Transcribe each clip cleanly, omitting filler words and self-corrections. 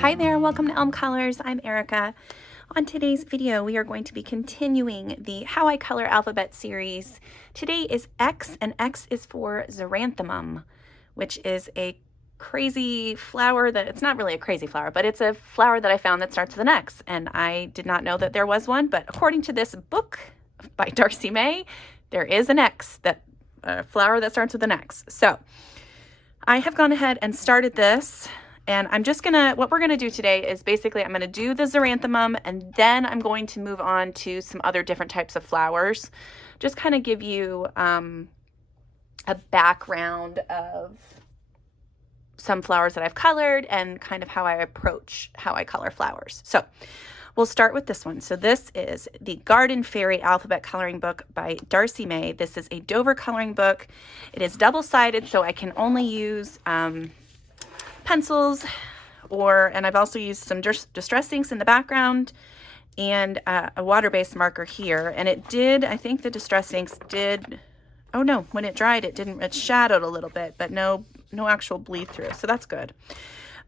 Hi there, welcome to Elm Colors. I'm Erica. On today's video, we are going to be continuing the How I Color Alphabet series. Today is X, and X is for Xeranthemum, which is a crazy flower that, it's not really a crazy flower, but it's a flower that I found that starts with an X, and I did not know that there was one, but according to this book by Darcy May, there is an X, a flower that starts with an X. So I have gone ahead and started this. And I'm just what we're gonna do today is basically I'm gonna do the xeranthemum, and then I'm going to move on to some other different types of flowers. Just kind of give you a background of some flowers that I've colored and kind of how I approach how I color flowers. So we'll start with this one. So this is the Garden Fairy Alphabet Coloring Book by Darcy May. This is a Dover coloring book. It is double-sided, so I can only use pencils, and I've also used some distress inks in the background and a water-based marker here. And it did, I think the distress inks did, oh no, when it dried it shadowed a little bit, but no actual bleed through, so that's good.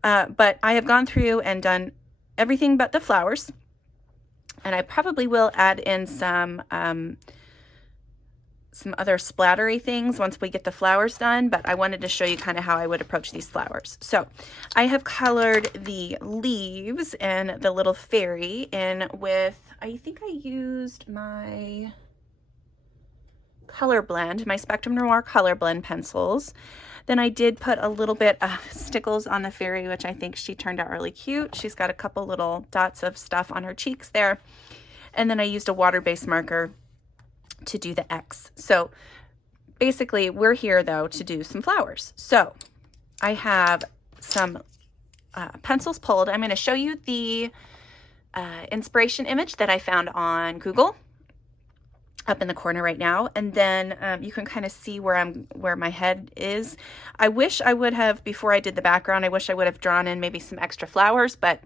But I have gone through and done everything but the flowers, and I probably will add in some other splattery things once we get the flowers done, but I wanted to show you kind of how I would approach these flowers. So I have colored the leaves and the little fairy in with, I think I used my color blend, my Spectrum Noir color blend pencils. Then I did put a little bit of stickles on the fairy, which I think she turned out really cute. She's got a couple little dots of stuff on her cheeks there. And then I used a water-based marker to do the X. So basically we're here though to do some flowers. So I have some pencils pulled. I'm going to show you the inspiration image that I found on Google up in the corner right now, and then you can kind of see where my head is. I wish I would have, before I did the background, I wish I would have drawn in maybe some extra flowers, but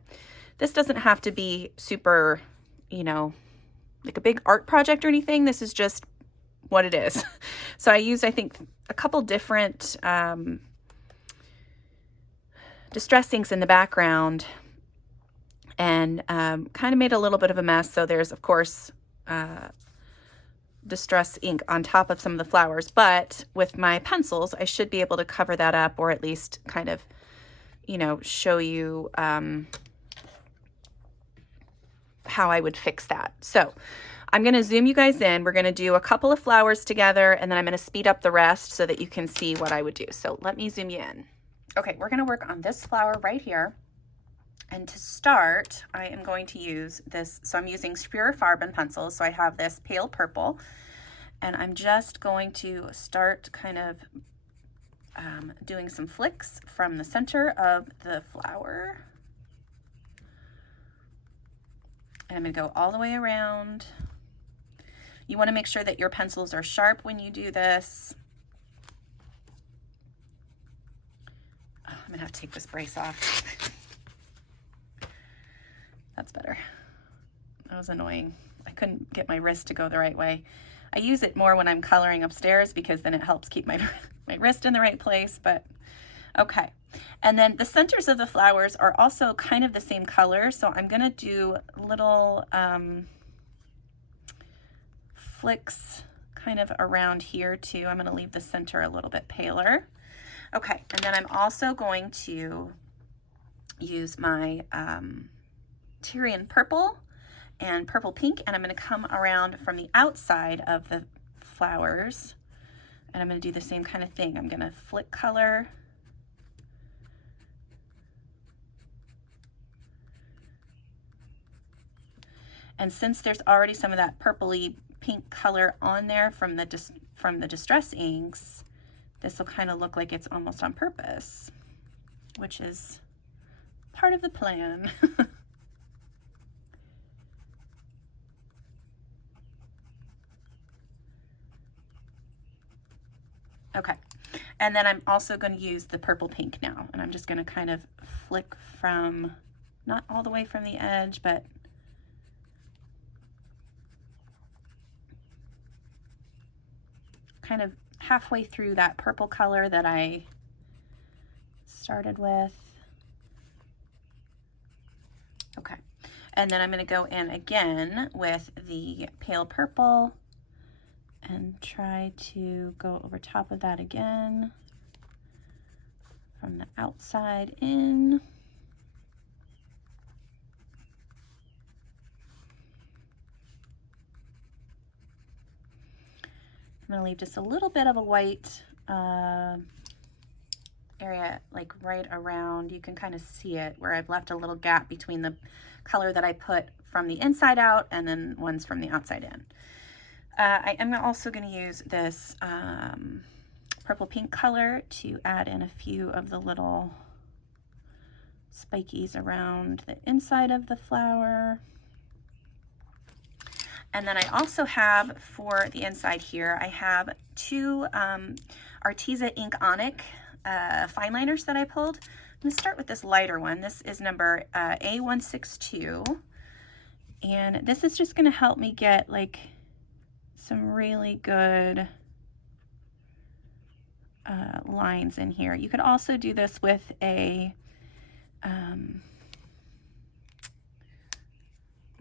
this doesn't have to be super, like a big art project or anything. This is just what it is. So I used, I think, a couple different distress inks in the background and kind of made a little bit of a mess. So there's, of course, distress ink on top of some of the flowers, but with my pencils, I should be able to cover that up, or at least kind of, show you how I would fix that. So I'm going to zoom you guys in. We're going to do a couple of flowers together, and then I'm going to speed up the rest so that you can see what I would do. So let me zoom you in. Okay, we're going to work on this flower right here. And to start, I am going to use this. So I'm using Farben pencils. So I have this pale purple, and I'm just going to start kind of doing some flicks from the center of the flower. And I'm going to go all the way around. You want to make sure that your pencils are sharp when you do this. Oh, I'm going to have to take this brace off. That's better. That was annoying. I couldn't get my wrist to go the right way. I use it more when I'm coloring upstairs because then it helps keep my wrist in the right place, but okay. And then the centers of the flowers are also kind of the same color, so I'm going to do little flicks kind of around here too. I'm going to leave the center a little bit paler. Okay, and then I'm also going to use my Tyrian purple and purple pink, and I'm going to come around from the outside of the flowers, and I'm going to do the same kind of thing. I'm going to flick color. And since there's already some of that purpley pink color on there from the distress inks, this will kind of look like it's almost on purpose, which is part of the plan. Okay, and then I'm also going to use the purple pink now, and I'm just going to kind of flick from, not all the way from the edge, but kind of halfway through that purple color that I started with. And then I'm going to go in again with the pale purple and try to go over top of that again from the outside in. I'm going to leave just a little bit of a white area, like right around, you can kind of see it where I've left a little gap between the color that I put from the inside out and then ones from the outside in. I am also going to use this purple pink color to add in a few of the little spikies around the inside of the flower. And then I also have for the inside here, I have two Arteza Ink Onyx fine liners that I pulled. I'm going to start with this lighter one. This is number A162. And this is just going to help me get like some really good lines in here. You could also do this with a, what am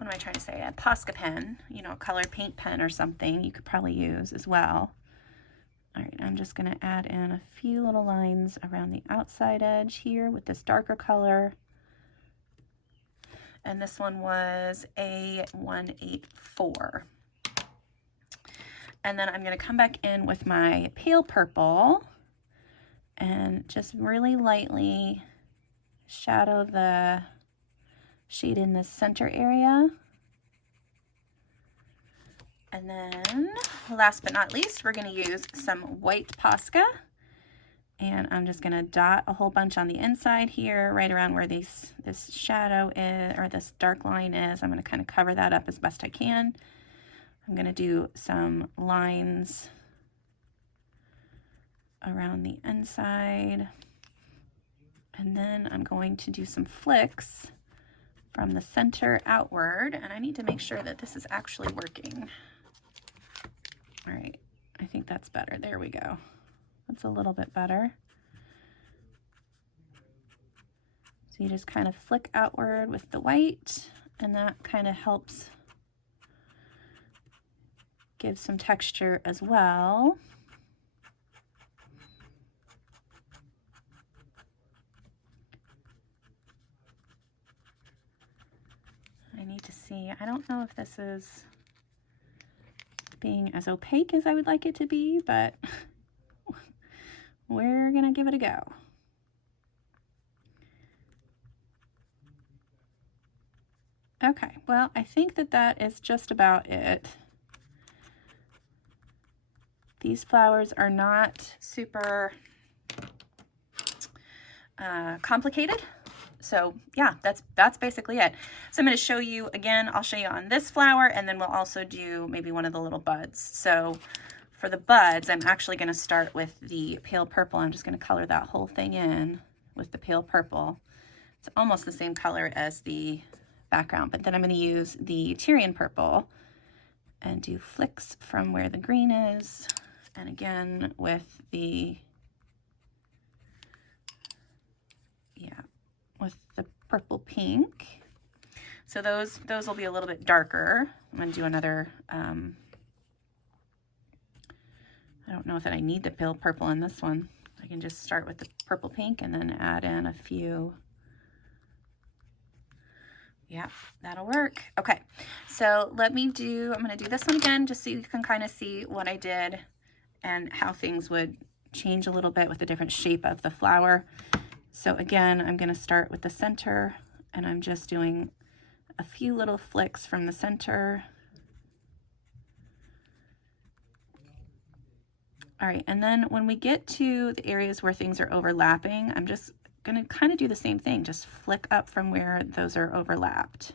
I trying to say? A Posca pen, you know, a colored paint pen or something you could probably use as well. All right, I'm just going to add in a few little lines around the outside edge here with this darker color. And this one was A184. And then I'm going to come back in with my pale purple and just really lightly shadow the shade in the center area. And then last but not least, we're going to use some white Posca. And I'm just going to dot a whole bunch on the inside here, right around where this shadow is, or this dark line is. I'm going to kind of cover that up as best I can. I'm going to do some lines around the inside. And then I'm going to do some flicks from the center outward. And I need to make sure that this is actually working. All right, I think that's better. There we go. That's a little bit better. So you just kind of flick outward with the white, and that kind of helps give some texture as well. I need to see, I don't know if this is being as opaque as I would like it to be, but we're gonna give it a go. Okay, well, I think that that is just about it. These flowers are not super complicated. So yeah, that's basically it. So I'm going to show you again, I'll show you on this flower, and then we'll also do maybe one of the little buds. So for the buds, I'm actually going to start with the pale purple. I'm just going to color that whole thing in with the pale purple. It's almost the same color as the background, but then I'm going to use the Tyrian purple and do flicks from where the green is. And again, with the, with the purple pink. So those will be a little bit darker. I'm going to do another, I don't know if I need the pale purple in this one. I can just start with the purple pink and then add in a few. Yeah, that'll work. Okay, so I'm going to do this one again just so you can kind of see what I did and how things would change a little bit with the different shape of the flower. So again, I'm going to start with the center, and I'm just doing a few little flicks from the center. All right, and then when we get to the areas where things are overlapping, I'm just going to kind of do the same thing, just flick up from where those are overlapped.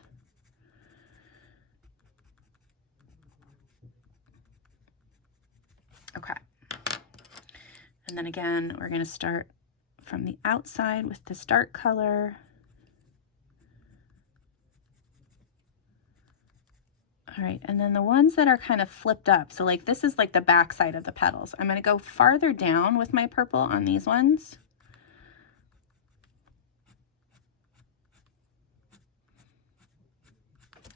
Okay. And then again, we're going to start from the outside with this dark color. All right, and then the ones that are kind of flipped up, so like this is like the back side of the petals. I'm going to go farther down with my purple on these ones.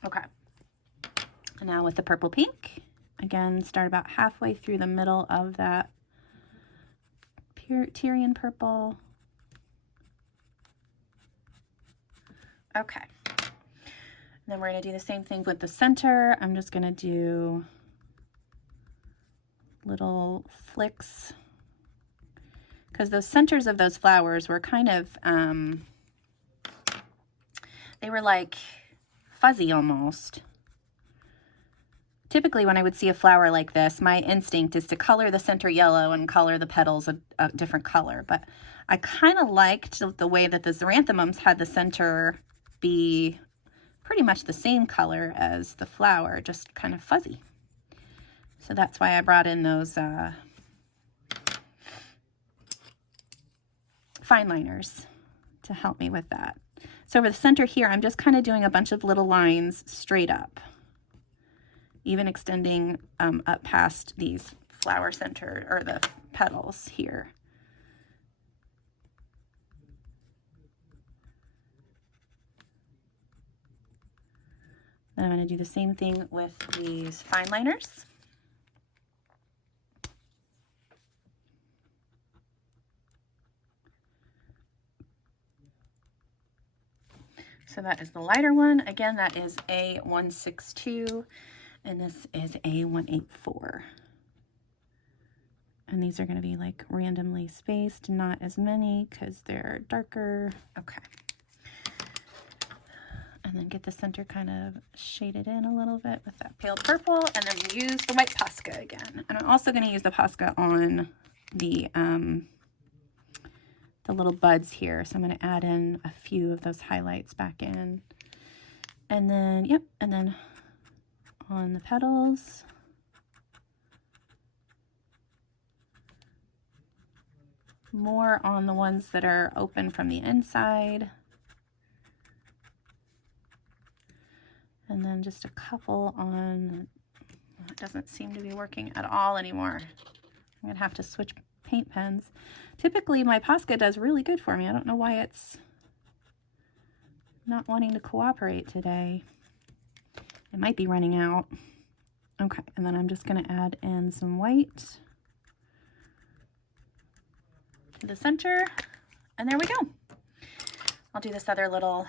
Okay. And now with the purple pink, again, start about halfway through the middle of that Tyrian purple. Okay. And then we're going to do the same thing with the center. I'm just going to do little flicks because those centers of those flowers were kind of, they were like fuzzy almost. Typically when I would see a flower like this, my instinct is to color the center yellow and color the petals a different color. But I kind of liked the way that the xeranthemums had the center be pretty much the same color as the flower, just kind of fuzzy. So that's why I brought in those fine liners to help me with that. So over the center here, I'm just kind of doing a bunch of little lines straight up, even extending up past these flower center or the petals here. Then I'm going to do the same thing with these fine liners. So that is the lighter one. Again, that is A162, and this is A184. And these are going to be like randomly spaced, not as many because they're darker. Okay. And then get the center kind of shaded in a little bit with that pale purple, and then use the white Posca again. And I'm also going to use the Posca on the little buds here. So I'm going to add in a few of those highlights back in. And then, yep, and then on the petals. More on the ones that are open from the inside. And then just a couple on, it doesn't seem to be working at all anymore. I'm gonna have to switch paint pens. Typically my Posca does really good for me. I don't know why it's not wanting to cooperate today. It might be running out. Okay, and then I'm just gonna add in some white to the center, and there we go. I'll do this other little,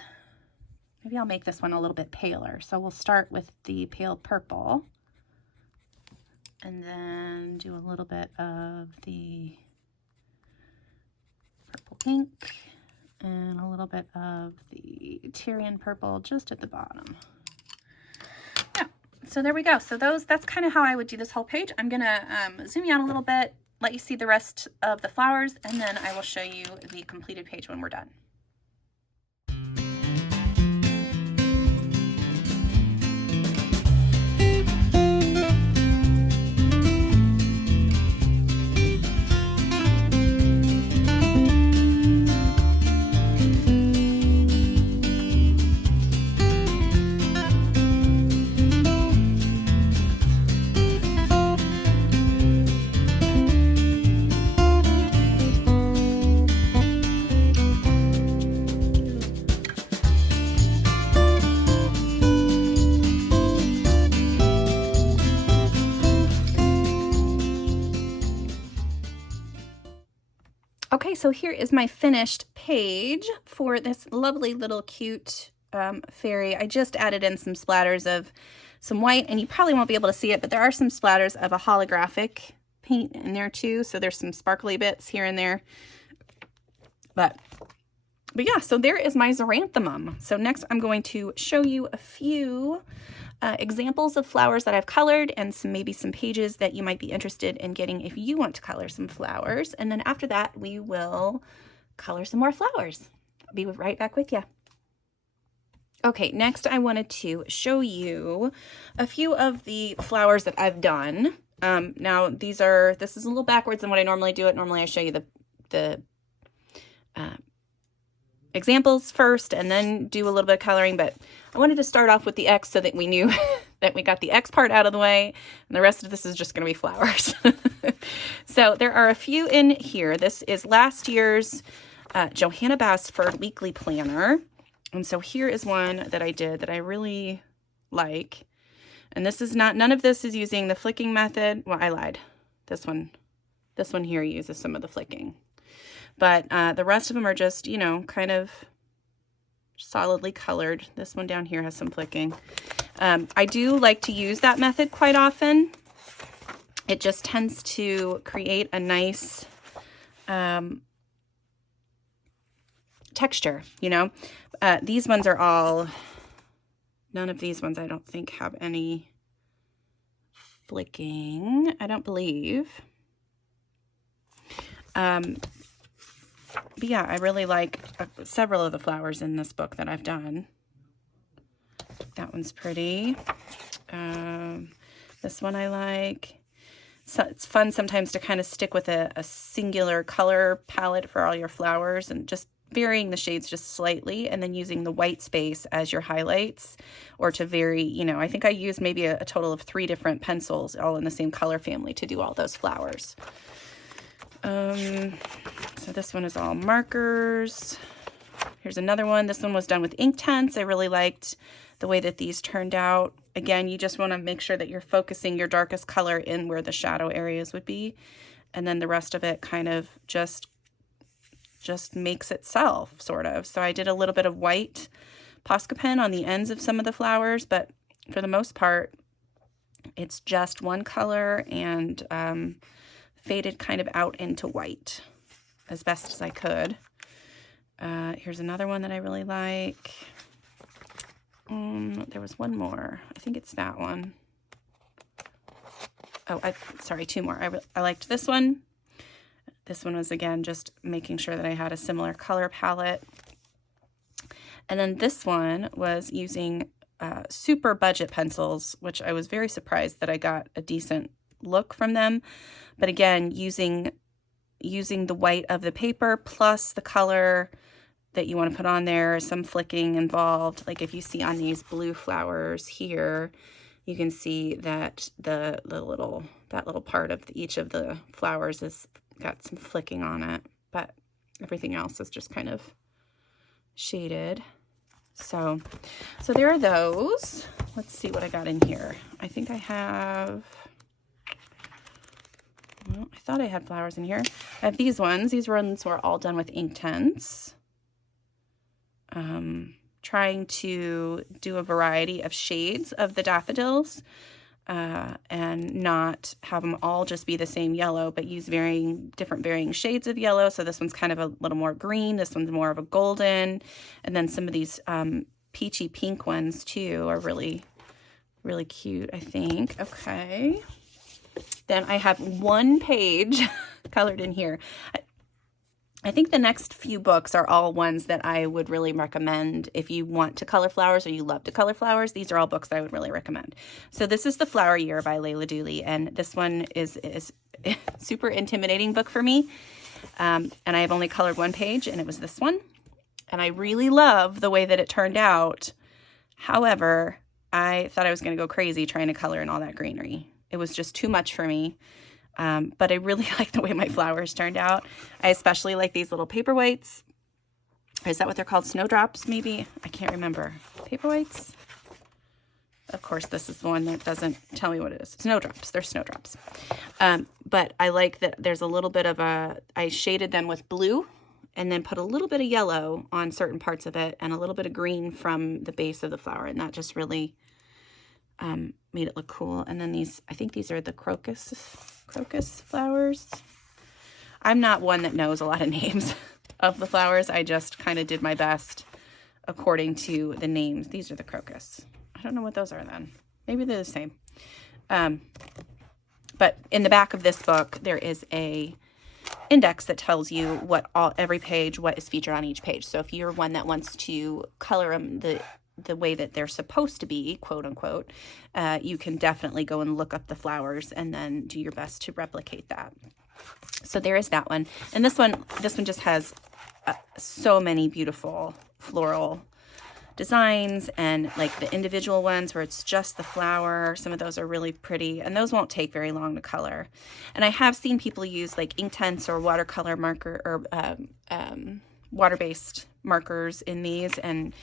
maybe I'll make this one a little bit paler. So we'll start with the pale purple and then do a little bit of the purple pink and a little bit of the Tyrian purple just at the bottom. Yeah, so there we go. So that's kind of how I would do this whole page. I'm gonna zoom you out a little bit, let you see the rest of the flowers, and then I will show you the completed page when we're done. Okay, so here is my finished page for this lovely little cute fairy. I just added in some splatters of some white, and you probably won't be able to see it, but there are some splatters of a holographic paint in there too. So there's some sparkly bits here and there. But yeah, so there is my xeranthemum. So next I'm going to show you a few examples of flowers that I've colored, and maybe some pages that you might be interested in getting if you want to color some flowers. And then after that, we will color some more flowers. I'll be right back with you. Okay, next I wanted to show you a few of the flowers that I've done. Now this is a little backwards than what I normally do it. Normally I show you the examples first and then do a little bit of coloring, but I wanted to start off with the X so that we knew that we got the X part out of the way, and the rest of this is just going to be flowers. So there are a few in here. This is last year's Johanna Basford Weekly Planner, and so here is one that I did that I really like. And this is not, none of this is using the flicking method. Well, I lied. This one here uses some of the flicking. But the rest of them are just, you know, kind of solidly colored. This one down here has some flicking. I do like to use that method quite often. It just tends to create a nice texture, you know. These ones are all, none of these ones I don't think have any flicking, I don't believe. But yeah, I really like several of the flowers in this book that I've done. That one's pretty. This one I like. So it's fun sometimes to kind of stick with a singular color palette for all your flowers and just varying the shades just slightly, and then using the white space as your highlights, or to vary, you know, I think I used maybe a total of 3 different pencils all in the same color family to do all those flowers. So this one is all markers. Here's another one. This one was done with Inktense. I really liked the way that these turned out. Again, you just want to make sure that you're focusing your darkest color in where the shadow areas would be, and then the rest of it kind of just makes itself, sort of. So I did a little bit of white Posca pen on the ends of some of the flowers, but for the most part, it's just one color and faded kind of out into white as best as I could. Here's another one that I really like. There was one more. I think it's that one. Oh, sorry, 2 more. I liked this one. This one was, again, just making sure that I had a similar color palette. And then this one was using super budget pencils, which I was very surprised that I got a decent look from them. But again, using the white of the paper plus the color that you want to put on there, some flicking involved. Like if you see on these blue flowers here, you can see that that little part of each of the flowers has got some flicking on it, but everything else is just kind of shaded. So there are those. Let's see what I got in here. I think I have, well, I thought I had flowers in here. I have these ones. These ones were all done with Inktense. Trying to do a variety of shades of the daffodils and not have them all just be the same yellow, but use different varying shades of yellow. So this one's kind of a little more green. This one's more of a golden. And then some of these peachy pink ones too are really, really cute, I think. Okay. Then I have 1 page colored in here. I think the next few books are all ones that I would really recommend if you want to color flowers or you love to color flowers. These are all books that I would really recommend. So this is The Flower Year by Layla Dooley, and this one is a super intimidating book for me. And I have only colored 1 page, and it was this one. And I really love the way that it turned out. However, I thought I was going to go crazy trying to color in all that greenery. It was just too much for me. But I really like the way my flowers turned out. I especially like these little paperweights. Is that what they're called? Snowdrops, maybe? I can't remember. Paperweights? Of course, this is the one that doesn't tell me what it is. Snowdrops. They're snowdrops. But I like that there's a little bit of I shaded them with blue and then put a little bit of yellow on certain parts of it and a little bit of green from the base of the flower. And that just really made it look cool. And then these, I think these are the crocus flowers. I'm not one that knows a lot of names of the flowers. I just kind of did my best according to the names. These are the crocus. I don't know what those are then. Maybe they're the same. But in the back of this book, there is a index that tells you every page, what is featured on each page. So if you're one that wants to color them the way that they're supposed to be, quote unquote, you can definitely go and look up the flowers and then do your best to replicate that. So there is that one. And this one just has so many beautiful floral designs, and like the individual ones where it's just the flower. Some of those are really pretty, and those won't take very long to color. And I have seen people use like Inktense or watercolor marker or water-based markers in these, and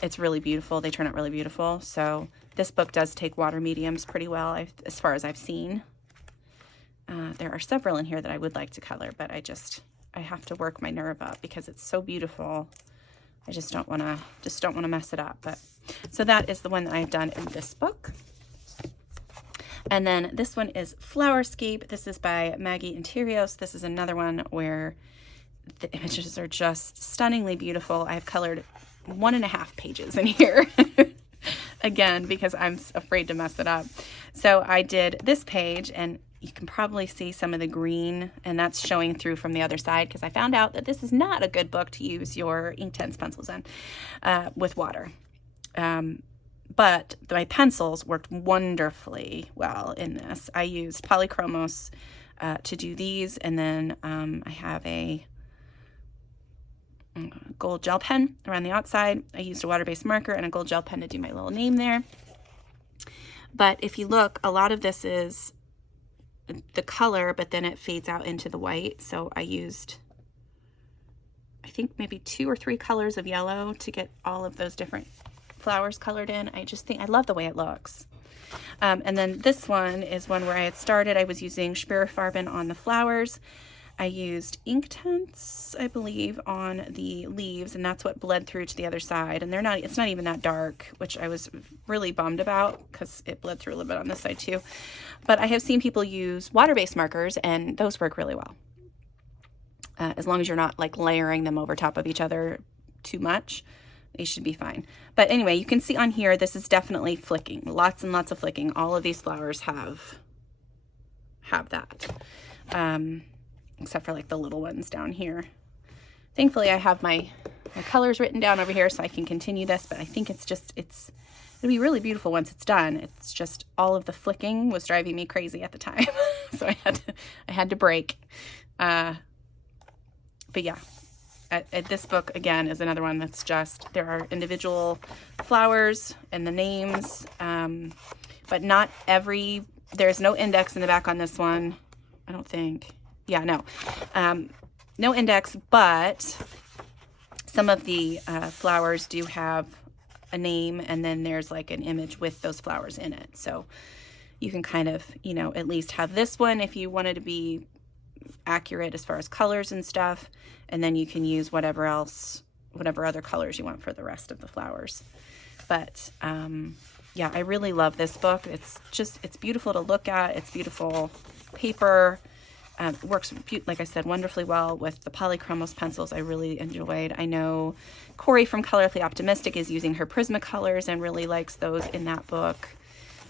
it's really beautiful. They turn out really beautiful. So this book does take water mediums pretty well, as far as I've seen. There are several in here that I would like to color, but I have to work my nerve up because it's so beautiful. I just don't want to mess it up. But so that is the one that I've done in this book. And then this one is Flowerscape. This is by Maggie Interios. This is another one where the images are just stunningly beautiful. I've colored 1.5 pages in here. Again, because I'm afraid to mess it up. So I did this page, and you can probably see some of the green, and that's showing through from the other side because I found out that this is not a good book to use your Inktense pencils in with water. But my pencils worked wonderfully well in this. I used Polychromos to do these, and then I have a gold gel pen around the outside. I used a water-based marker and a gold gel pen to do my little name there. But if you look, a lot of this is the color, but then it fades out into the white. So I used, I think, maybe 2 or 3 colors of yellow to get all of those different flowers colored in. I love the way it looks. And then this one is one where I had started. I was using Sprayfarben on the flowers. I used Inktense, I believe, on the leaves, and that's what bled through to the other side. And it's not even that dark, which I was really bummed about because it bled through a little bit on this side too. But I have seen people use water-based markers, and those work really well. As long as you're not like layering them over top of each other too much, they should be fine. But anyway, you can see on here, this is definitely flicking. Lots and lots of flicking. All of these flowers have that. Except for like the little ones down here. Thankfully, I have my colors written down over here so I can continue this, but I think it'll be really beautiful once it's done. It's just all of the flicking was driving me crazy at the time. So I had to break. But yeah, this book again is another one that's just, there are individual flowers and the names, but not there's no index in the back on this one, I don't think. Yeah, no. No index, but some of the flowers do have a name, and then there's like an image with those flowers in it. So you can kind of, at least have this one if you wanted to be accurate as far as colors and stuff, and then you can use whatever other colors you want for the rest of the flowers. But yeah, I really love this book. It's beautiful to look at. It's beautiful paper. It works, like I said, wonderfully well with the Polychromos pencils. I really enjoyed. I know Corey from Colorfully Optimistic is using her Prismacolors and really likes those in that book,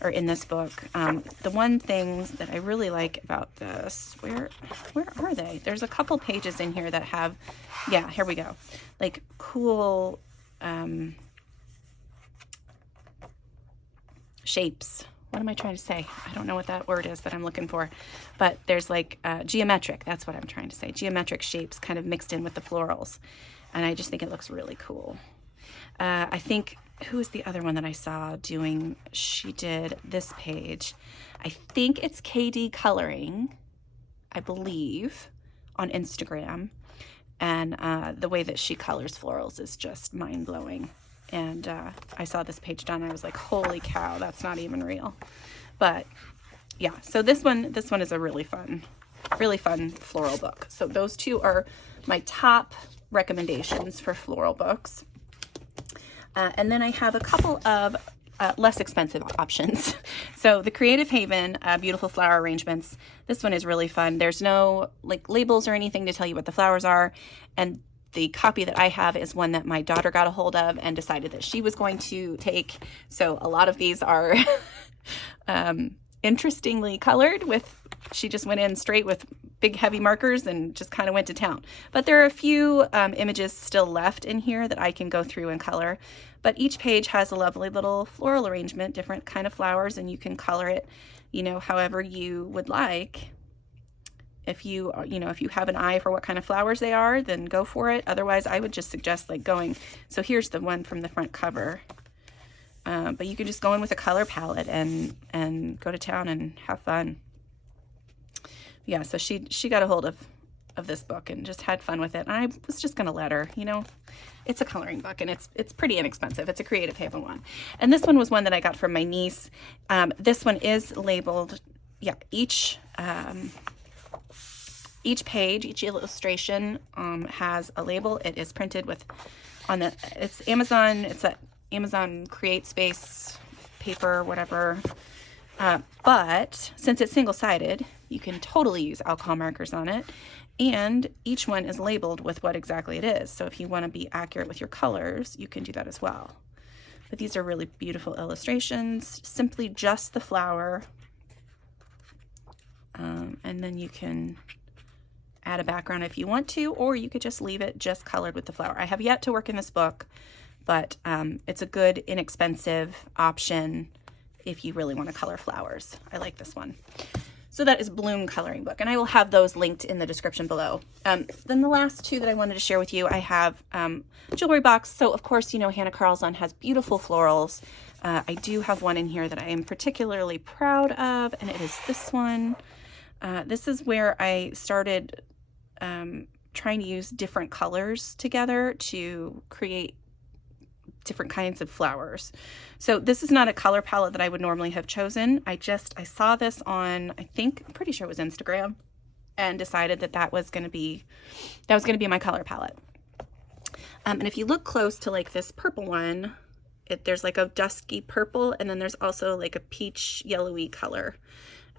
or in this book. The one thing that I really like about this, where are they? There's a couple pages in here that have, yeah, here we go, like cool shapes. What am I trying to say? I don't know what that word is that I'm looking for, but there's like geometric, that's what I'm trying to say. Geometric shapes kind of mixed in with the florals. And I just think it looks really cool. I think, who was the other one that I saw doing, she did this page. I think it's KD Coloring, I believe, on Instagram. And the way that she colors florals is just mind-blowing. And I saw this page done, and I was like, holy cow, that's not even real. But yeah, so this one is a really fun floral book. So those two are my top recommendations for floral books. And then I have a couple of less expensive options. So the Creative Haven Beautiful Flower Arrangements. This one is really fun. There's no like labels or anything to tell you what the flowers are. And the copy that I have is one that my daughter got a hold of and decided that she was going to take. So a lot of these are interestingly colored she just went in straight with big heavy markers and just kind of went to town. But there are a few images still left in here that I can go through and color. But each page has a lovely little floral arrangement, different kind of flowers, and you can color it, however you would like. If you have an eye for what kind of flowers they are, then go for it. Otherwise, I would just suggest like going, so here's the one from the front cover. But you can just go in with a color palette and go to town and have fun. Yeah, so she got a hold of of this book and just had fun with it. And I was just going to let her, you know, it's a coloring book and it's pretty inexpensive. It's a Creative Haven one. And this one was one that I got from my niece. This one is labeled, yeah, each page, each illustration has a label. It is printed with, it's Amazon, it's a Amazon Create Space paper, whatever. But since it's single-sided, you can totally use alcohol markers on it. And each one is labeled with what exactly it is. So if you want to be accurate with your colors, you can do that as well. But these are really beautiful illustrations, simply just the flower. And then you can add a background if you want to, or you could just leave it just colored with the flower. I have yet to work in this book, but it's a good, inexpensive option if you really want to color flowers. I like this one. So that is Bloom Coloring Book, and I will have those linked in the description below. Then the last two that I wanted to share with you, I have jewelry box. So of course, you know, Hannah Carlson has beautiful florals. I do have one in here that I am particularly proud of, and it is this one. This is where I started trying to use different colors together to create different kinds of flowers. So this is not a color palette that I would normally have chosen. I saw this on, I'm pretty sure it was Instagram, and decided that was going to be my color palette. And if you look close to like this purple one, there's like a dusky purple, and then there's also like a peach yellowy color.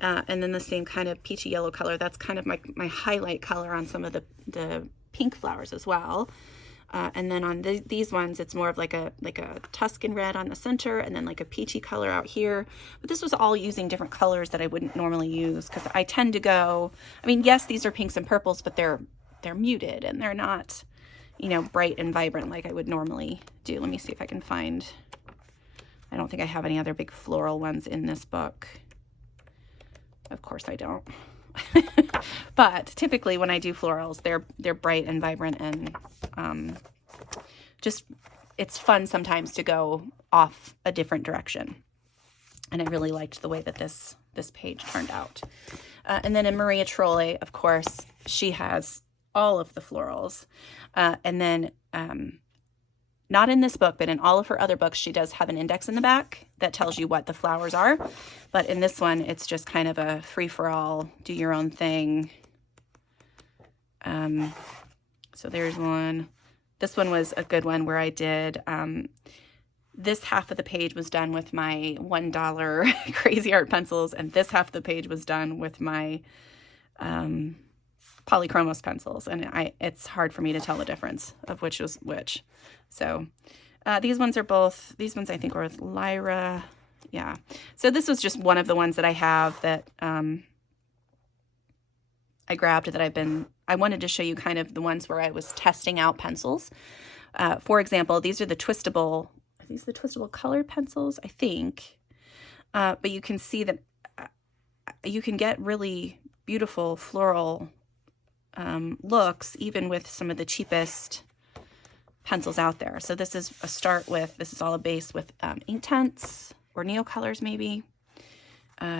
And then the same kind of peachy yellow color. That's kind of my highlight color on some of the pink flowers as well. And then on these ones, it's more of like a Tuscan red on the center, and then like a peachy color out here. But this was all using different colors that I wouldn't normally use, because I tend to go, I mean, yes, these are pinks and purples, but they're muted and they're not, you know, bright and vibrant like I would normally do. Let me see if I can find, I don't think I have any other big floral ones in this book. Of course I don't. But typically when I do florals, they're bright and vibrant, and just, it's fun sometimes to go off a different direction. And I really liked the way that this page turned out. And then in Maria Trolle, of course, she has all of the florals. And then not in this book, but in all of her other books, she does have an index in the back that tells you what the flowers are. But in this one, it's just kind of a free-for-all, do your own thing. So there's one. This one was a good one where I did, this half of the page was done with my $1 Crazy Art pencils, and this half of the page was done with my Polychromos pencils, and it's hard for me to tell the difference of which was which. So these ones I think were with Lyra. Yeah. So this was just one of the ones that I have that I grabbed that I wanted to show you kind of the ones where I was testing out pencils. For example, these are the twistable colored pencils, I think. But you can see that you can get really beautiful floral looks even with some of the cheapest pencils out there. So this is all a base with Inktense or Neocolors maybe.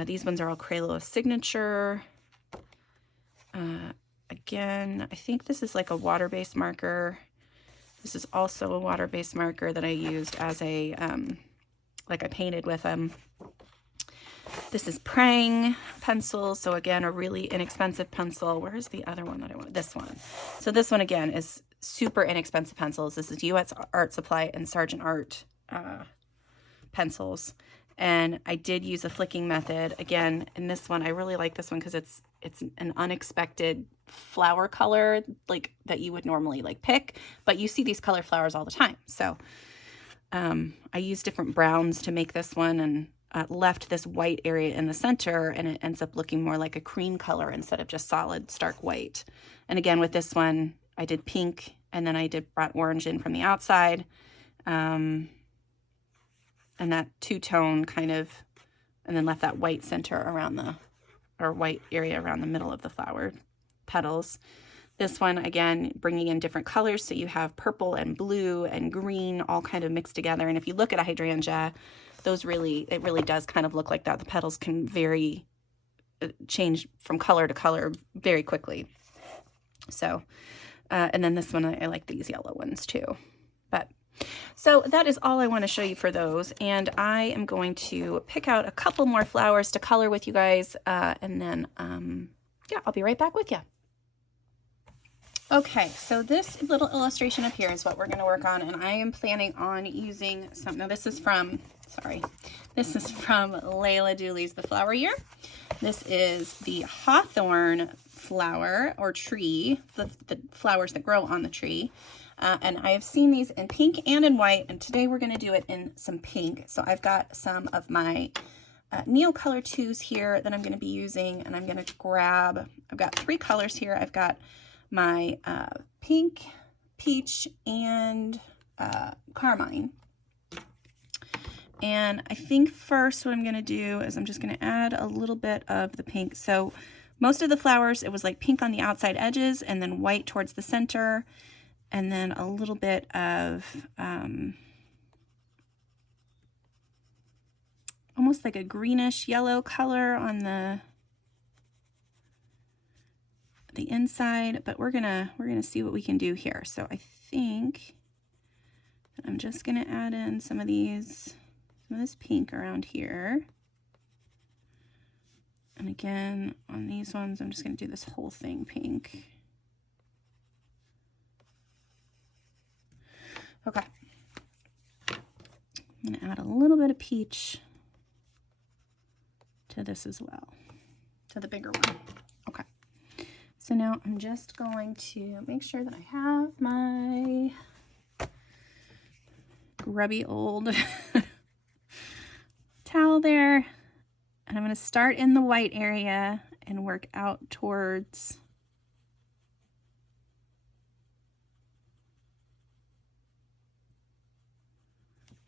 These ones are all Crayola Signature. Again, I think this is like a water-based marker. This is also a water-based marker that I used as a, like I painted with them. This is Prang pencil. So again, a really inexpensive pencil. Where's the other one that I want? This one. So this one again is super inexpensive pencils. This is US Art Supply and Sargent Art pencils. And I did use a flicking method. Again, in this one, I really like this one because it's an unexpected flower color like that you would normally like pick, but you see these color flowers all the time. So I used different browns to make this one, and left this white area in the center, and it ends up looking more like a cream color instead of just solid stark white. And again, with this one, I did pink, and then I brought orange in from the outside. And that two-tone kind of, and then left that white center around white area around the middle of the flower petals. This one, again, bringing in different colors, so you have purple and blue and green all kind of mixed together. And if you look at a hydrangea, it really does kind of look like that. The petals can change from color to color very quickly. So, and then this one, I like these yellow ones too. But so that is all I want to show you for those. And I am going to pick out a couple more flowers to color with you guys. And then, yeah, I'll be right back with you. Okay, so this little illustration up here is what we're going to work on. And I am planning on using some, now this is from, this is from Layla Dooley's The Flower Year. This is the Hawthorn flower or tree, the flowers that grow on the tree. And I have seen these in pink and in white, and today we're going to do it in some pink. So I've got some of my Neocolor 2s here that I'm going to be using, and I'm going to grab, I've got 3 colors here. I've got my pink, peach, and carmine. And I think first what I'm going to do is I'm just going to add a little bit of the pink. So most of the flowers, it was like pink on the outside edges and then white towards the center. And then a little bit of almost like a greenish yellow color on the inside, but we're gonna see what we can do here. So I think that I'm just gonna add in some of this pink around here. And again, on these ones, I'm just gonna do this whole thing pink. Okay. I'm gonna add a little bit of peach to this as well, to the bigger one. Okay. So now I'm just going to make sure that I have my grubby old towel there. And I'm going to start in the white area and work out towards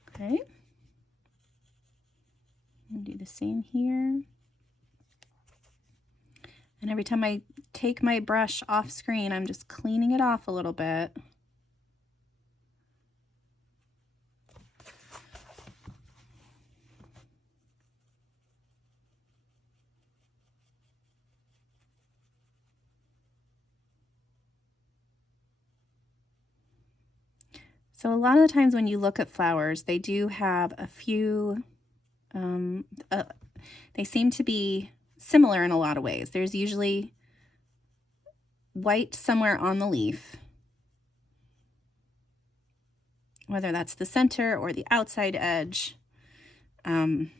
okay. I'm going to do the same here. And every time I take my brush off screen, I'm just cleaning it off a little bit. So a lot of the times when you look at flowers, they do have a few, they seem to be similar in a lot of ways. There's usually white somewhere on the leaf, whether that's the center or the outside edge, kind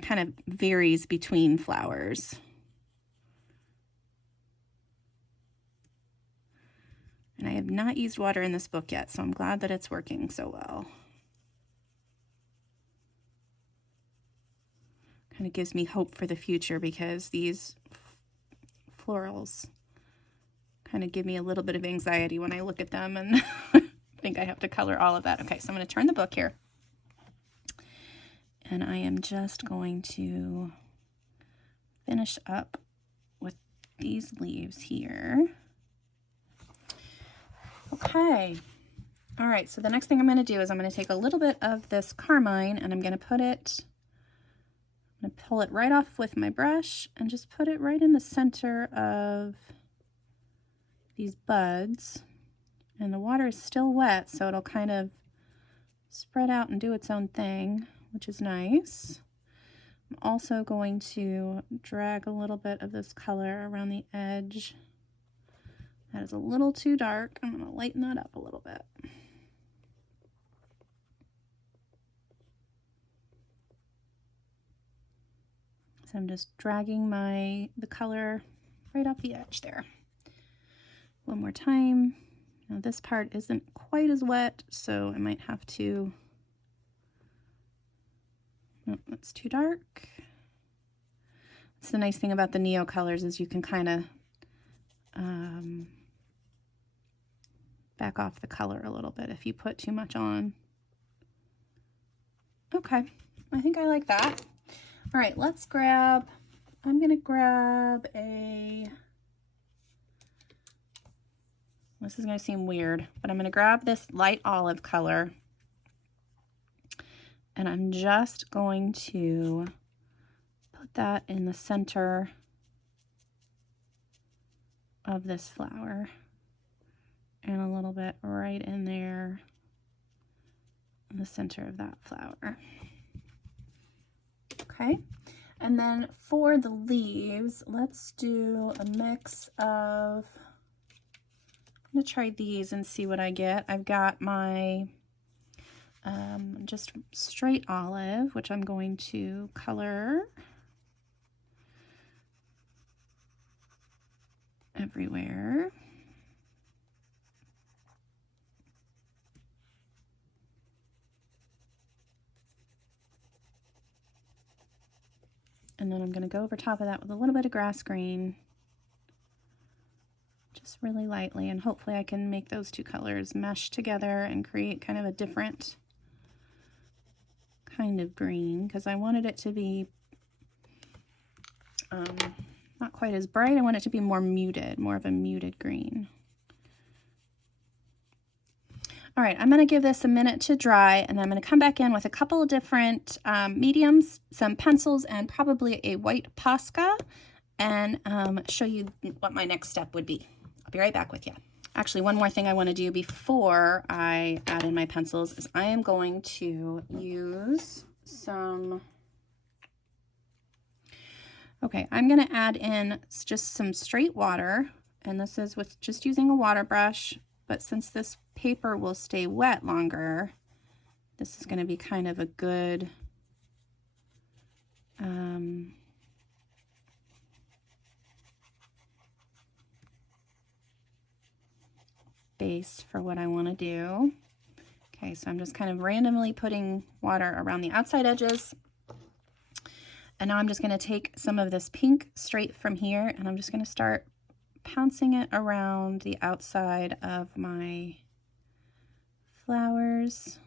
of varies between flowers. And I have not used water in this book yet, so I'm glad that it's working so well. Kind of gives me hope for the future because these florals kind of give me a little bit of anxiety when I look at them and think I have to color all of that. Okay, so I'm going to turn the book here. And I am just going to finish up with these leaves here. Okay. All right, so the next thing I'm going to do is I'm going to take a little bit of this carmine and I'm going to pull it right off with my brush and just put it right in the center of these buds. And the water is still wet, so it'll kind of spread out and do its own thing, which is nice. I'm also going to drag a little bit of this color around the edge. That is a little too dark. I'm going to lighten that up a little bit. So I'm just dragging the color right off the edge there. One more time. Now this part isn't quite as wet, so I might have to, nope, that's too dark. That's the nice thing about the Neocolors is you can kind of back off the color a little bit if you put too much on. Okay, I think I like that. All right, I'm gonna grab this is gonna seem weird, but I'm gonna grab this light olive color and I'm just going to put that in the center of this flower. little bit right in there in the center of that flower. Okay, and then for the leaves, let's do a mix of, I'm going to try these and see what I get. I've got my just straight olive, which I'm going to color everywhere. And then I'm going to go over top of that with a little bit of grass green, just really lightly, and hopefully I can make those two colors mesh together and create kind of a different kind of green, because I wanted it to be not quite as bright. I want it to be more muted, more of a muted green. All right, I'm going to give this a minute to dry, and I'm going to come back in with a couple of different mediums, some pencils, and probably a white Posca, and show you what my next step would be. I'll be right back with you. Actually, one more thing I want to do before I add in my pencils is I am going to use some... Okay, I'm going to add in just some straight water, and this is with just using a water brush. But since this paper will stay wet longer, this is going to be kind of a good base for what I want to do. Okay, so I'm just kind of randomly putting water around the outside edges. And now I'm just going to take some of this pink straight from here, and I'm just going to start pouncing it around the outside of my flowers,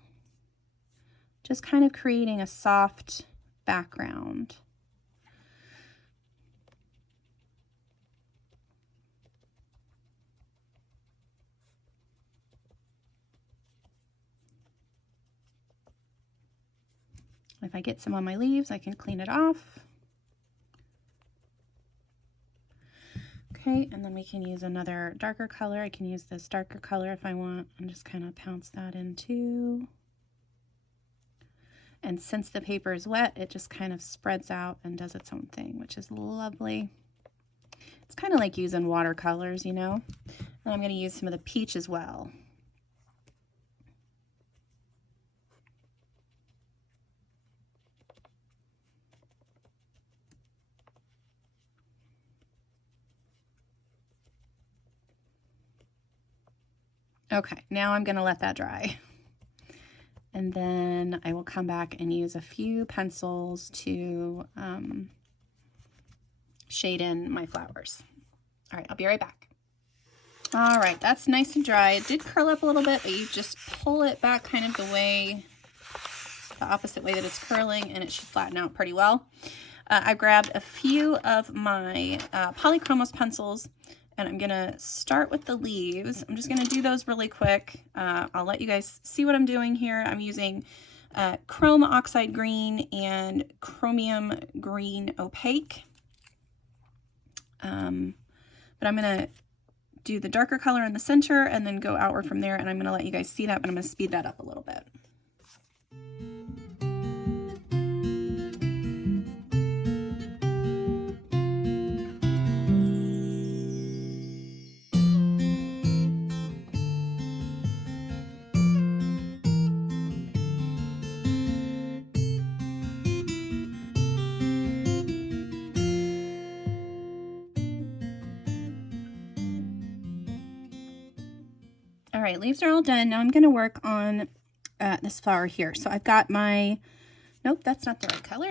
just kind of creating a soft background. If I get some on my leaves, I can clean it off. Okay, and then we can use another darker color. I can use this darker color if I want, and just kind of pounce that in too. And since the paper is wet, it just kind of spreads out and does its own thing, which is lovely. It's kind of like using watercolors, you know? And I'm going to use some of the peach as well. Okay, now I'm going to let that dry. And then I will come back and use a few pencils to shade in my flowers. All right, I'll be right back. All right, that's nice and dry. It did curl up a little bit, but you just pull it back kind of the opposite way that it's curling, and it should flatten out pretty well. I grabbed a few of my polychromos pencils, and I'm gonna start with the leaves. I'm just gonna do those really quick. I'll let you guys see what I'm doing here. I'm using chrome oxide green and chromium green opaque. But I'm gonna do the darker color in the center and then go outward from there, and I'm gonna let you guys see that, but I'm gonna speed that up a little bit. All right, leaves are all done. Now I'm going to work on this flower here. So I've got my, nope, that's not the right color.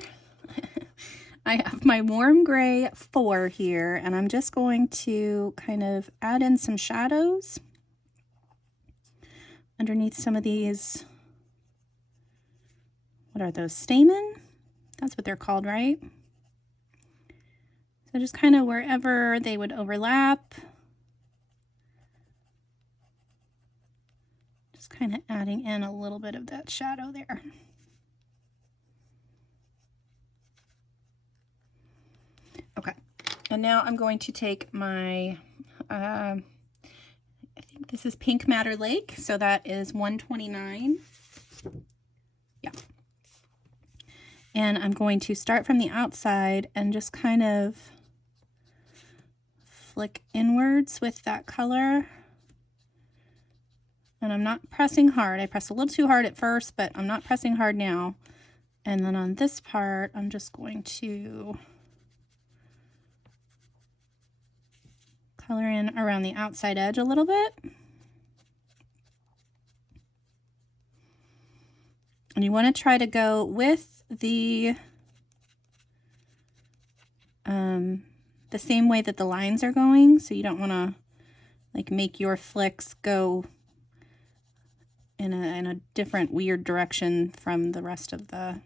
I have my warm gray 4 here, and I'm just going to kind of add in some shadows underneath some of these. What are those? Stamen? That's what they're called, right? So just kind of wherever they would overlap. Just kind of adding in a little bit of that shadow there. Okay, and now I'm going to take my I think this is Pink Matter Lake, so that is 129. Yeah. And I'm going to start from the outside and just kind of flick inwards with that color. And I'm not pressing hard. I pressed a little too hard at first, but I'm not pressing hard now. And then on this part, I'm just going to color in around the outside edge a little bit. And you want to try to go with the same way that the lines are going. So you don't want to like make your flicks go in a different weird direction from the rest of the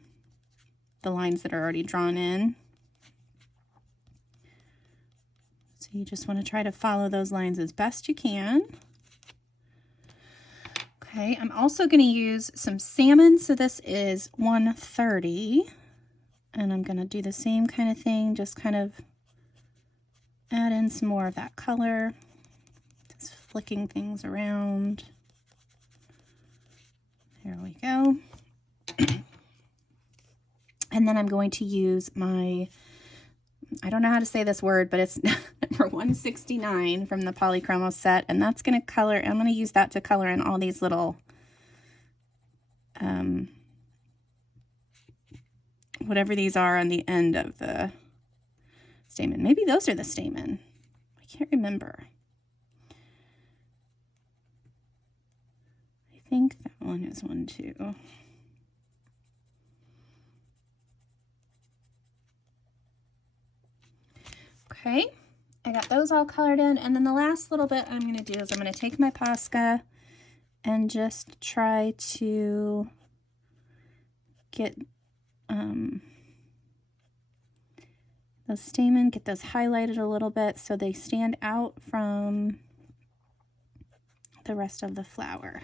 lines that are already drawn in. So you just want to try to follow those lines as best you can. Okay, I'm also going to use some salmon. So this is 130. And I'm going to do the same kind of thing, just kind of add in some more of that color. Just flicking things around. There we go. And then I'm going to use my, I don't know how to say this word, but it's number 169 from the Polychromo set. And that's going to color, I'm going to use that to color in all these little, whatever these are on the end of the stamen. Maybe those are the stamen. I can't remember. I think that one is 1, 2. Okay, I got those all colored in, and then the last little bit I'm going to do is I'm going to take my Posca and just try to get those stamen, get those highlighted a little bit so they stand out from the rest of the flower.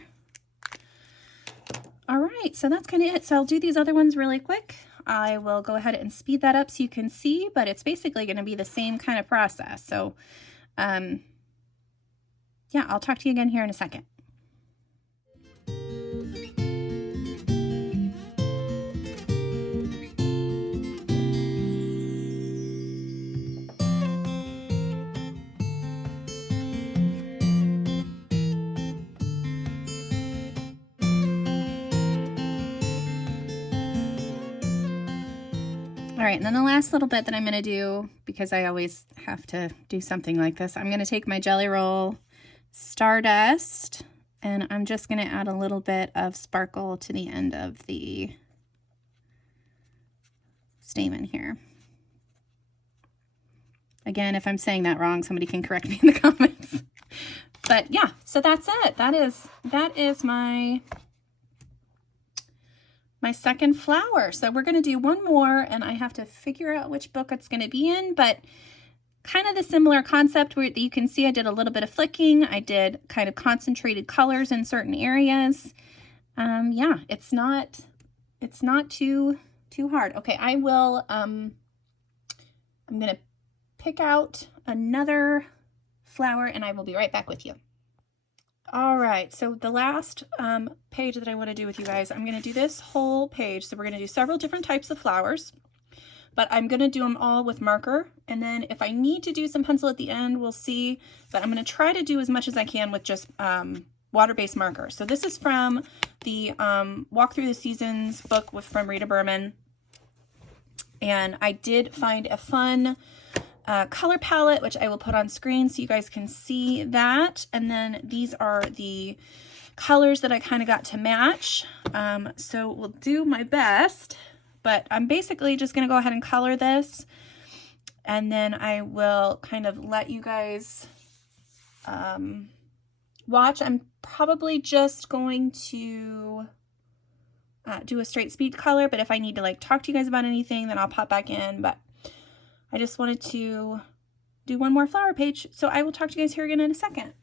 All right, so that's kind of it. So I'll do these other ones really quick. I will go ahead and speed that up so you can see, but it's basically going to be the same kind of process. So, yeah, I'll talk to you again here in a second. All right, and then the last little bit that I'm going to do, because I always have to do something like this, I'm going to take my Jelly Roll Stardust, and I'm just going to add a little bit of sparkle to the end of the stamen here. Again, if I'm saying that wrong, somebody can correct me in the comments. But yeah, so that's it. That is my second flower. So we're going to do one more, and I have to figure out which book it's going to be in, but kind of the similar concept where you can see I did a little bit of flicking. I did kind of concentrated colors in certain areas. Yeah, it's not too hard. Okay, I will, I'm going to pick out another flower, and I will be right back with you. All right, so the last page that I want to do with you guys, I'm going to do this whole page. So we're going to do several different types of flowers, but I'm going to do them all with marker. And then if I need to do some pencil at the end, we'll see. But I'm going to try to do as much as I can with just water-based markers. So this is from the Walk Through the Seasons book from Rita Berman. And I did find a fun color palette, which I will put on screen so you guys can see that. And then these are the colors that I kind of got to match. So we'll do my best, but I'm basically just going to go ahead and color this. And then I will kind of let you guys watch. I'm probably just going to do a straight speed color, but if I need to like talk to you guys about anything, then I'll pop back in. But I just wanted to do one more flower page, so I will talk to you guys here again in a second.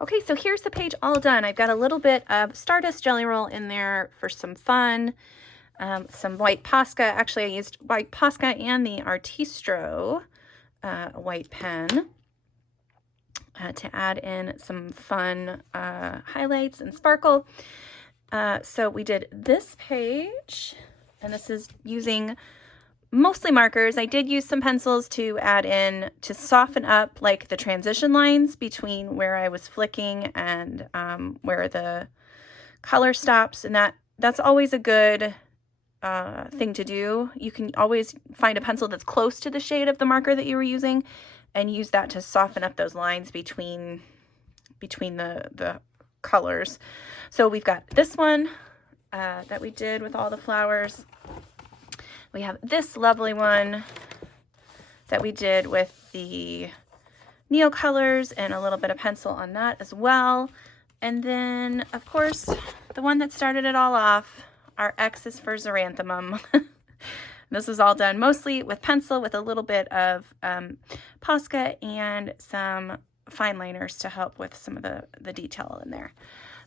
Okay, so here's the page all done. I've got a little bit of Stardust Jelly Roll in there for some fun. Some white Posca. Actually, I used white Posca and the Artistro white pen to add in some fun highlights and sparkle. So we did this page, and this is using mostly markers. I did use some pencils to add in to soften up like the transition lines between where I was flicking and where the color stops, and that's always a good thing to do. You can always find a pencil that's close to the shade of the marker that you were using and use that to soften up those lines between the colors. So we've got this one that we did with all the flowers. We have this lovely one that we did with the Neo colors and a little bit of pencil on that as well. And then, of course, the one that started it all off, our X is for Xeranthemum. This was all done mostly with pencil with a little bit of Posca and some fine liners to help with some of the detail in there.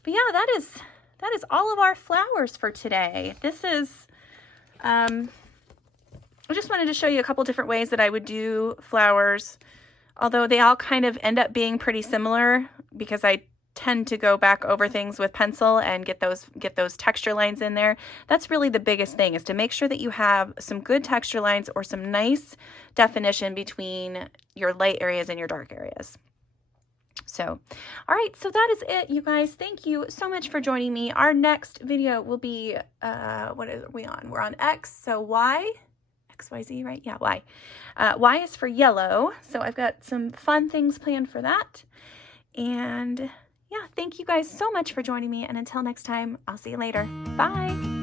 But yeah, that is all of our flowers for today. This is, I just wanted to show you a couple different ways that I would do flowers, although they all kind of end up being pretty similar because I tend to go back over things with pencil and get those texture lines in there. That's really the biggest thing, is to make sure that you have some good texture lines or some nice definition between your light areas and your dark areas. So, all right, so that is it, you guys. Thank you so much for joining me. Our next video will be, what are we on? We're on X, so Y, XYZ, right? Yeah, Y. Y is for yellow, so I've got some fun things planned for that. And yeah, thank you guys so much for joining me, and until next time, I'll see you later. Bye!